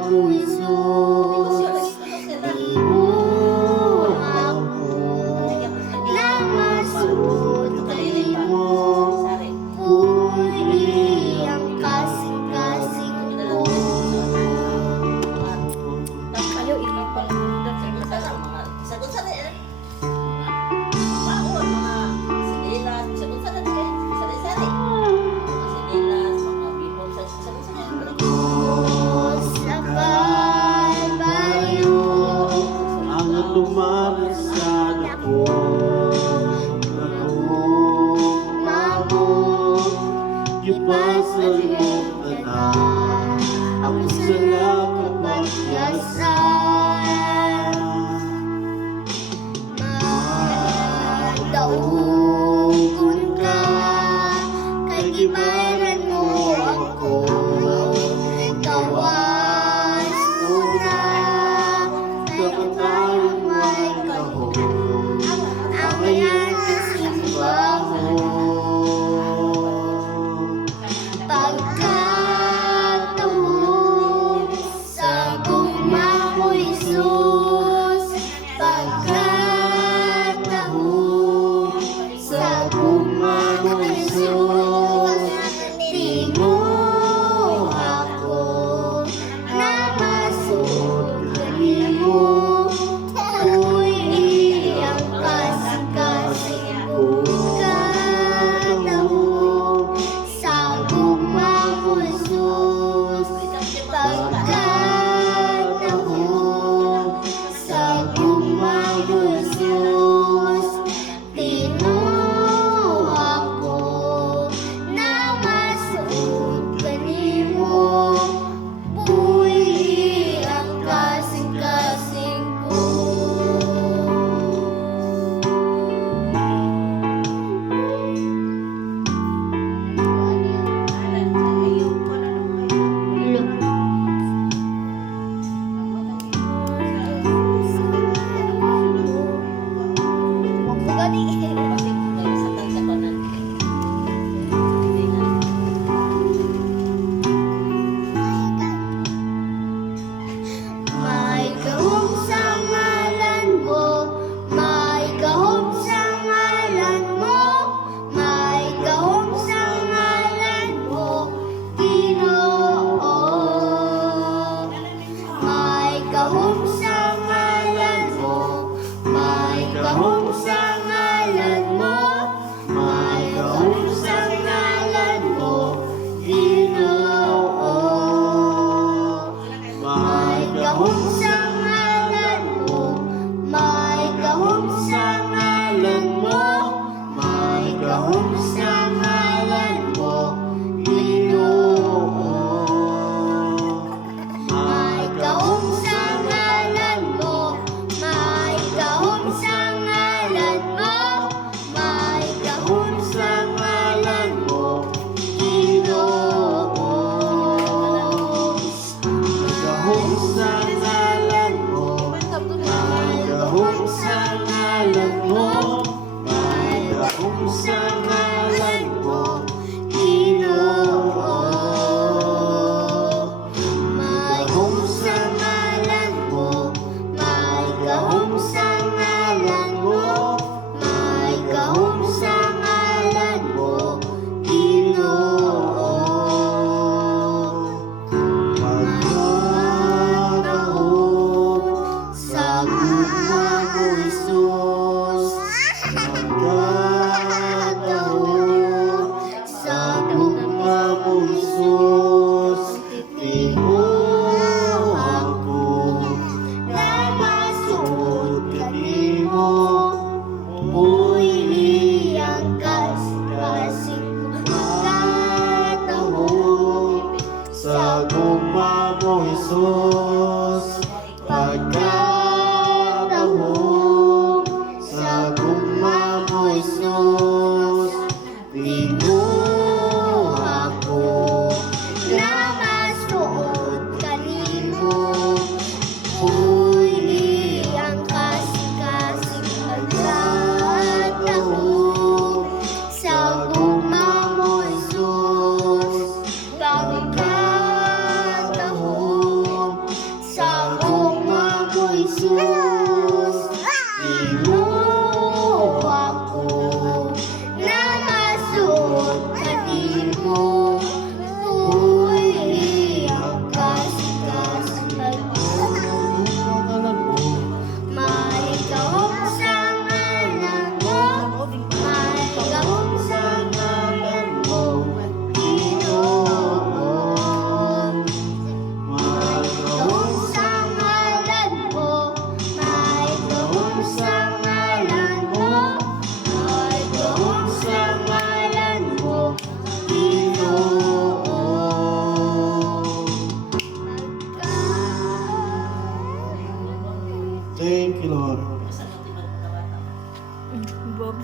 mo, Isus. Di mo ako namasutay mo. Puri ang kasing-kasing ko. Ayaw, ikaw pala. Sagot sa rin. Paon, mga sidilas. Sagot sa rin. Sari-sari. Mga sidilas, mga bibog. Sagot sa rin. Sa Kalbaryo, ang lumalasad ako. mabot, Ipasan mo na ang sala kapagyasan. Madaogon ka, kay gibayaran mo ako. Gawas ko na, kay gibayaran may kahon. Ang ayan kasimbaho. Pagkatahon sa gugma mo, Isus. Pagkatahon sa gugma mo, Isus. Di mo ako namasod kanimo. Uy, ang kasing-kasing ko. Pagkatahon sa gugma mo, Isus. Pagkatahon sa gugma mo, Isus. Di mo ako namasod kanimo. Buhi ang kasing-kasing ko. May gahom sa ngalan mo, may gahom sa ngalan mo, may gahom sa ngalan mo, Ginoo. May gahom sa ngalan mo, may gahom sa ngalan mo, may gahom sa ngalan mo, Ginoo. May gahom sa ngalan mo, may gahom sa ngalan mo, may gahom sa ngalan mo, Ginoo. May gahom sa ngalan mo, may gahom sa ngalan mo, may gahom sa ngalan mo, Ginoo. Gahom sa ngalan mo, May gahom sa ngalan mo, may gahom sa ngalan mo, Ginoo. May gahom sa ngalan mo, may gahom sa ngalan mo, may gahom sa ngalan mo, Ginoo. pagkatahon Sa gugma mo, Isus. pagkatahon sa gugma mo, Isus. Di mo ako namasod kanimo. Uy, ang kasing-kasing pagkatahon Sa gugma mo, Isus. Pagkatahon sa gugma mo, Isus. Di mo ako namasod kanimo. Uy, ang kasing-kasing pagkatahon sa gugma mo, Isus. Pagkatahon Thank you, Lord. Saan ang tibag mga bata? Bob.